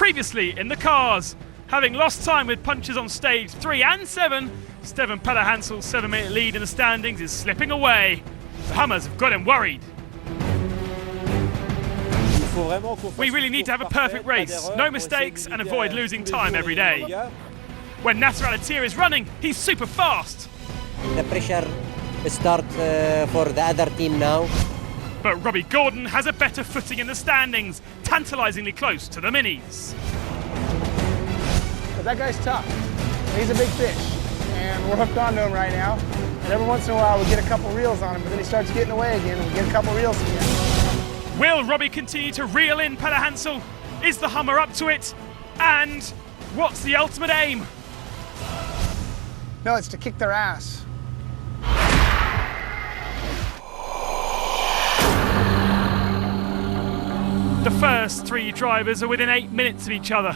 Previously in the cars, having lost time with punches on stage 3 and 7, Steven Pederhansel's 7-minute lead in the standings is slipping away. The Hummers have got him worried. We really need to have a perfect race, no mistakes, and avoid losing time every day. When Nasser Al-Attiyah is running, he's super fast. The pressure starts for the other team now. But Robbie Gordon has a better footing in the standings, tantalisingly close to the minis. But that guy's tough. He's a big fish, and we're hooked onto him right now. And every once in a while we get a couple reels on him, but then he starts getting away again, and we get a couple reels again. Will Robbie continue to reel in Pederhansel? Is the Hummer up to it? And what's the ultimate aim? No, it's to kick their ass. The first 3 drivers are within 8 minutes of each other.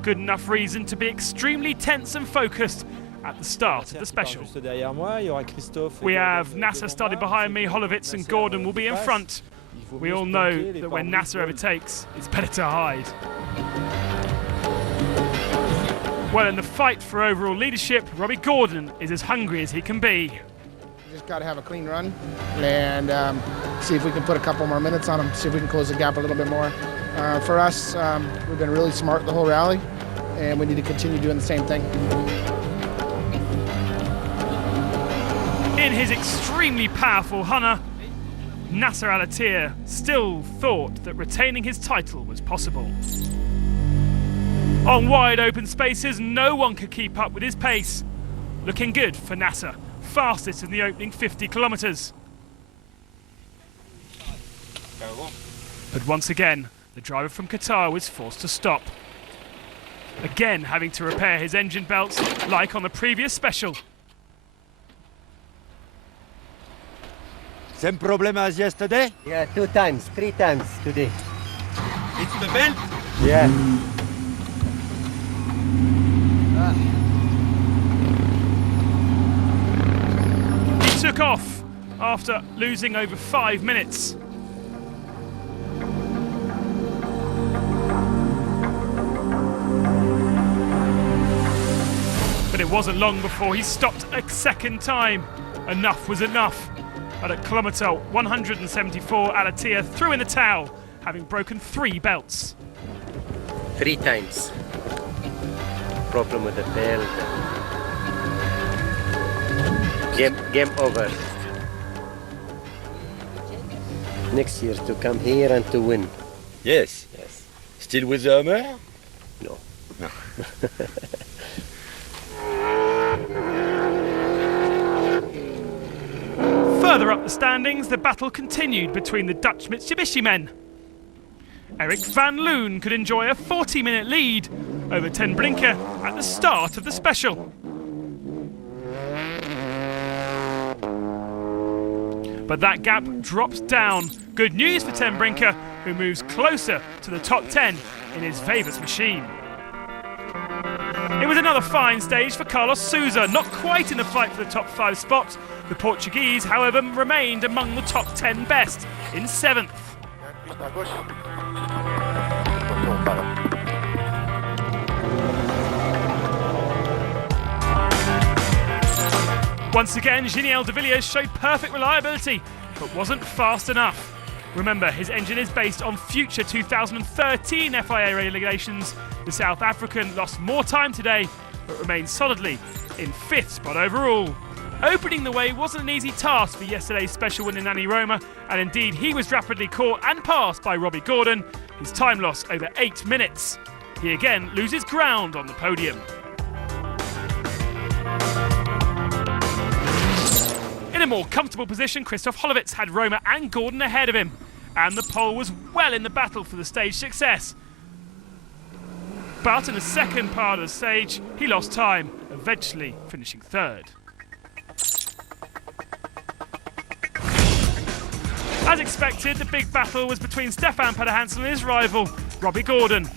Good enough reason to be extremely tense and focused at the start of the special. We have Nasser starting behind me, Holovitz and Gordon will be in front. We all know that when Nasser overtakes, it's better to hide. Well, in the fight for overall leadership, Robbie Gordon is as hungry as he can be. Just got to have a clean run and see if we can put a couple more minutes on him, see if we can close the gap a little bit more. For us, we've been really smart the whole rally, and we need to continue doing the same thing. In his extremely powerful Hunter, Nasser Al-Attiyah still thought that retaining his title was possible. On wide open spaces, no one could keep up with his pace. Looking good for Nasser, fastest in the opening 50 kilometres. But once again, the driver from Qatar was forced to stop. Again having to repair his engine belts, like on the previous special. Same problem as yesterday? Yeah, 2 times, 3 times today. It's the belt? Yeah. He took off after losing over 5 minutes. But it wasn't long before he stopped a second time. Enough was enough. But at kilometre 174, Al-Attiyah threw in the towel, having broken 3 belts. 3 times. Problem with the belt. Game over. Next year to come here and to win. Yes. Yes. Still with the Hummer? No. No. Further up the standings, the battle continued between the Dutch Mitsubishi men. Eric van Loon could enjoy a 40-minute lead over Ten Brinker at the start of the special. But that gap drops down. Good news for Ten Brinker, who moves closer to the top 10 in his Vevers machine. It was another fine stage for Carlos Sousa, not quite in the fight for the top 5 spot. The Portuguese, however, remained among the top 10 best in 7th. Once again, Giniel de Villiers showed perfect reliability, but wasn't fast enough. Remember, his engine is based on future 2013 FIA regulations. The South African lost more time today, but remained solidly in 5th spot overall. Opening the way wasn't an easy task for yesterday's special win in Nani Roma, and indeed he was rapidly caught and passed by Robbie Gordon, his time loss over 8 minutes. He again loses ground on the podium. In a more comfortable position, Christoph Holovitz had Roma and Gordon ahead of him, and the pole was well in the battle for the stage success. But in the second part of the stage, he lost time, eventually finishing 3rd. As expected, the big battle was between Stefan Pederhansel and his rival, Robbie Gordon.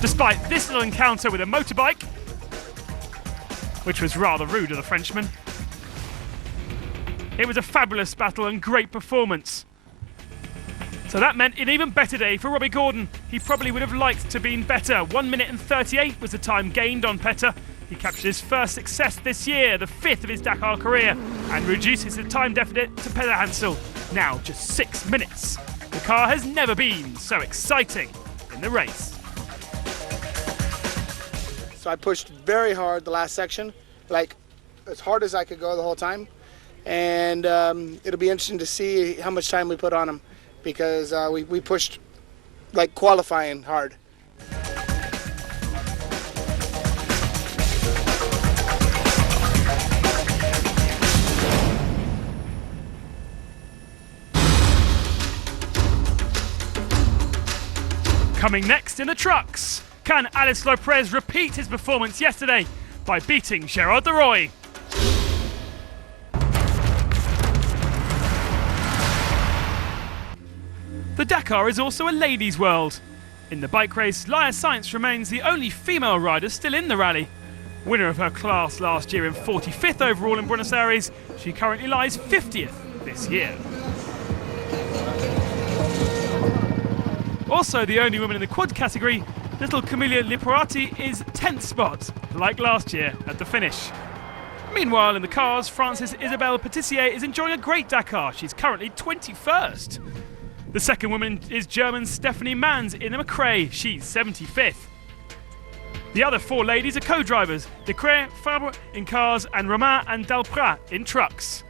Despite this little encounter with a motorbike, which was rather rude of the Frenchman, it was a fabulous battle and great performance. So that meant an even better day for Robbie Gordon. He probably would have liked to have been better. 1 minute and 38 was the time gained on Petter. He captured his first success this year, the 5th of his Dakar career, and reduces the time deficit to Petter Hansel, now just 6 minutes. The car has never been so exciting in the race. So I pushed very hard the last section, like as hard as I could go the whole time. And it'll be interesting to see how much time we put on him, because we pushed like qualifying hard. Coming next in the trucks, can Alice Lopez repeat his performance yesterday by beating Gerard de Roy? The Dakar is also a ladies' world. In the bike race, Laia Sainz remains the only female rider still in the rally. Winner of her class last year and 45th overall in Buenos Aires, she currently lies 50th this year. Also the only woman in the quad category, little Camilla Liparati is 10th spot, like last year at the finish. Meanwhile in the cars, France's Isabelle Petissier is enjoying a great Dakar. She's currently 21st. The second woman is German Stephanie Mans in a McRae. She's 75th. The other 4 ladies are co-drivers, Decré, Fabre in cars and Romain and Dalprat in trucks.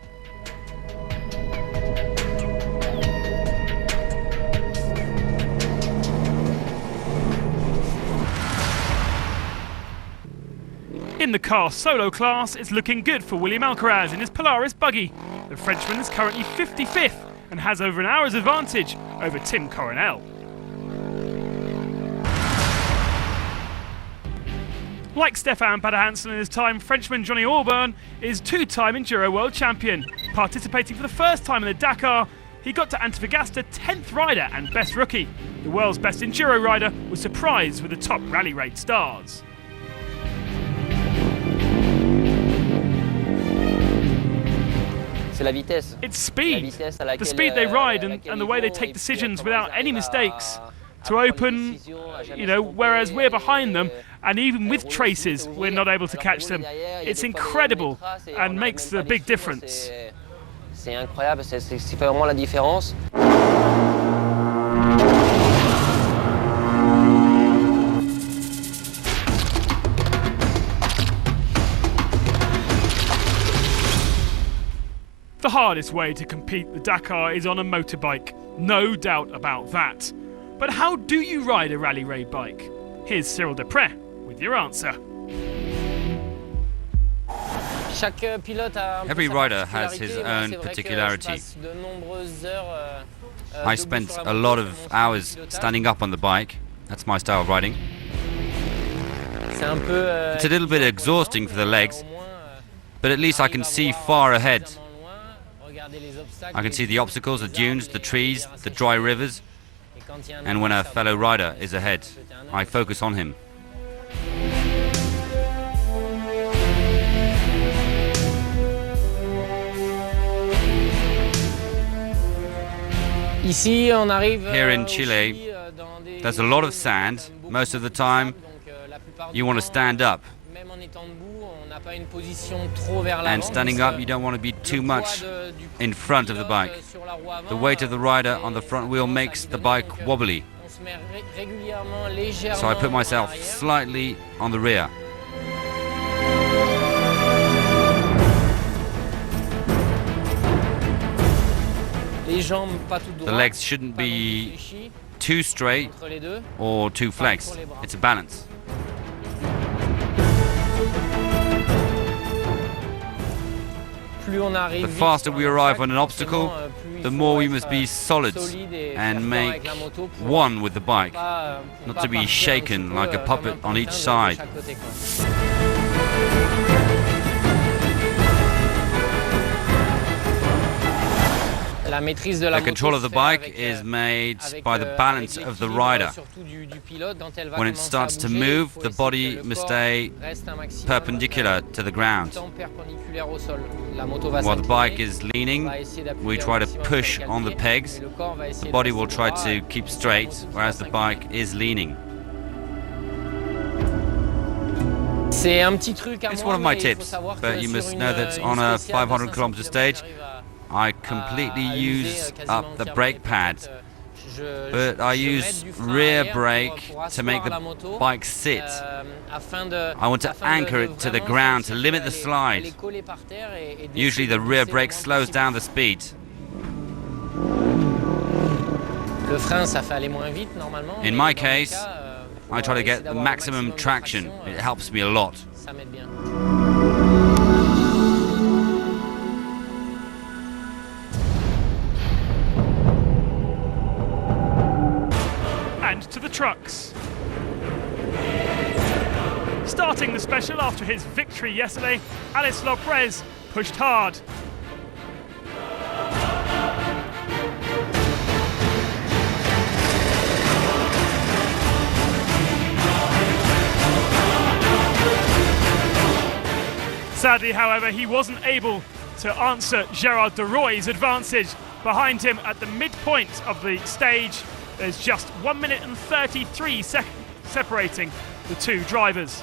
In the car solo class, it's looking good for William Alcaraz in his Polaris buggy. The Frenchman is currently 55th and has over an hour's advantage over Tim Coronel. Like Stefan Petter Hansel in his time, Frenchman Johnny Auburn is 2-time Enduro World Champion. Participating for the first time in the Dakar, he got to Antofagasta 10th rider and best rookie. The world's best Enduro rider was surprised with the top rally raid stars. It's speed, the speed they ride and the way they take decisions without any mistakes to open, whereas we're behind them and even with traces we're not able to catch them. It's incredible and makes a big difference. The hardest way to compete the Dakar is on a motorbike, no doubt about that. But how do you ride a rally raid bike? Here's Cyril Desprez with your answer. Every rider has his own particularity. I spent a lot of hours standing up on the bike. That's my style of riding. It's a little bit exhausting for the legs, but at least I can see far ahead. I can see the obstacles, the dunes, the trees, the dry rivers, and when a fellow rider is ahead, I focus on him. Here in Chile, there's a lot of sand. Most of the time, you want to stand up. And standing up, you don't want to be too much in front of the bike. The weight of the rider on the front wheel makes the bike wobbly. So I put myself slightly on the rear. The legs shouldn't be too straight or too flexed. It's a balance. The faster we arrive on an obstacle, the more we must be solid and make one with the bike, not to be shaken like a puppet on each side. The control of the bike is made by the balance of the rider. When it starts to move, the body must stay perpendicular to the ground. While the bike is leaning, we try to push on the pegs. The body will try to keep straight, whereas the bike is leaning. It's one of my tips, but you must know that on a 500-kilometer stage, I completely use up the brake pad, but I use rear brake to make the bike sit. I want to anchor it to the ground to limit the slide. Usually the rear brake slows down the speed. In my case, I try to get the maximum traction. It helps me a lot. And to the trucks. Starting the special after his victory yesterday, Alice Lopez pushed hard. Sadly, however, he wasn't able to answer Gerard de Roy's advantage. Behind him at the midpoint of the stage, there's just 1 minute and 33 seconds separating the two drivers.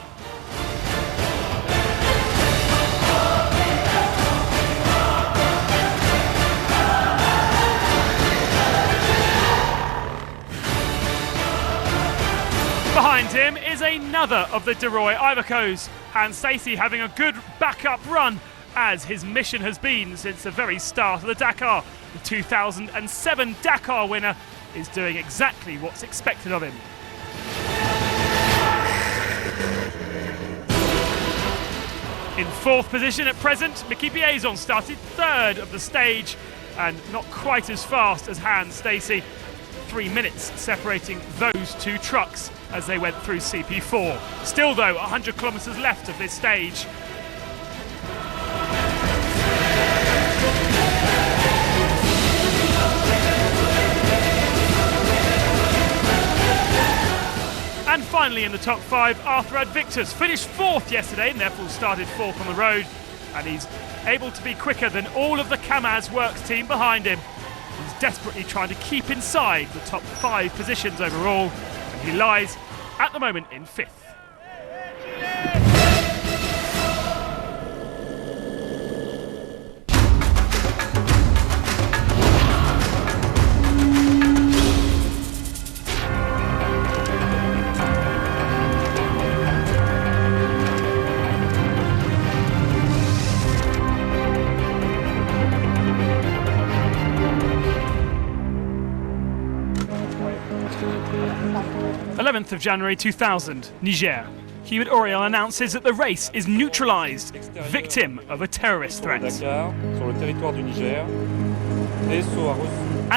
Behind him is another of the de Roy Ivacos, Hans Stacey having a good backup run, as his mission has been since the very start of the Dakar. The 2007 Dakar winner is doing exactly what's expected of him. In fourth position at present, Mickey Biazon started third of the stage and not quite as fast as Hans Stacey. 3 minutes separating those two trucks as they went through CP4. Still though, 100 kilometres left of this stage. And finally in the top five, Arthur Advictus finished fourth yesterday and therefore started fourth on the road. And he's able to be quicker than all of the Kamaz Works team behind him. He's desperately trying to keep inside the top 5 positions overall, and he lies at the moment in 5th. of January 2000, Niger. Hubert Auriol announces that the race is neutralised, victim of a terrorist threat. As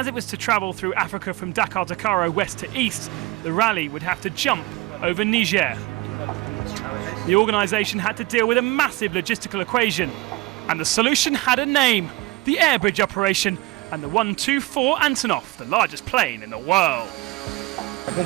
it was to travel through Africa from Dakar west to east, the rally would have to jump over Niger. The organisation had to deal with a massive logistical equation, and the solution had a name: the air bridge operation and the 124 Antonov, the largest plane in the world. The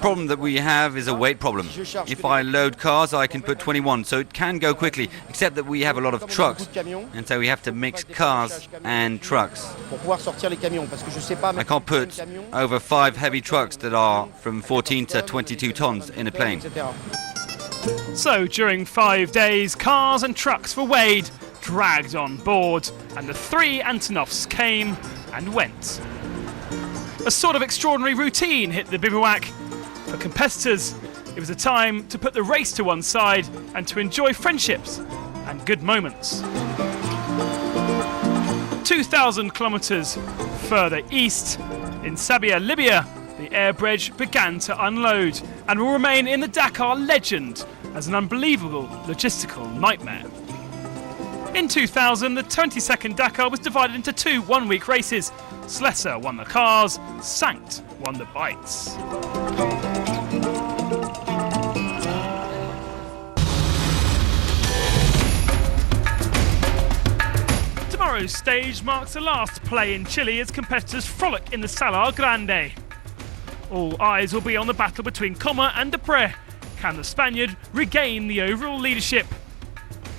problem that we have is a weight problem. If I load cars, I can put 21, so it can go quickly, except that we have a lot of trucks, and so we have to mix cars and trucks. I can't put over 5 heavy trucks that are from 14 to 22 tons in a plane. So during 5 days, cars and trucks were weighed, dragged on board, and the 3 Antonovs came and went. A sort of extraordinary routine hit the bivouac. For competitors, it was a time to put the race to one side and to enjoy friendships and good moments. 2,000 kilometres further east, in Sabia, Libya, the air bridge began to unload and will remain in the Dakar legend as an unbelievable logistical nightmare. In 2000, the 22nd Dakar was divided into 2 one-week races. Slesser won the cars, Sankt won the bikes. narrow stage marks the last play in Chile as competitors frolic in the Salar Grande. All eyes will be on the battle between Comer and Depre. Can the Spaniard regain the overall leadership?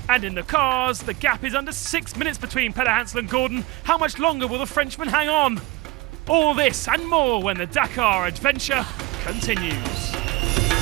And in the cars, the gap is under 6 minutes between Peder Hansel and Gordon. How much longer will the Frenchman hang on? All this and more when the Dakar adventure continues.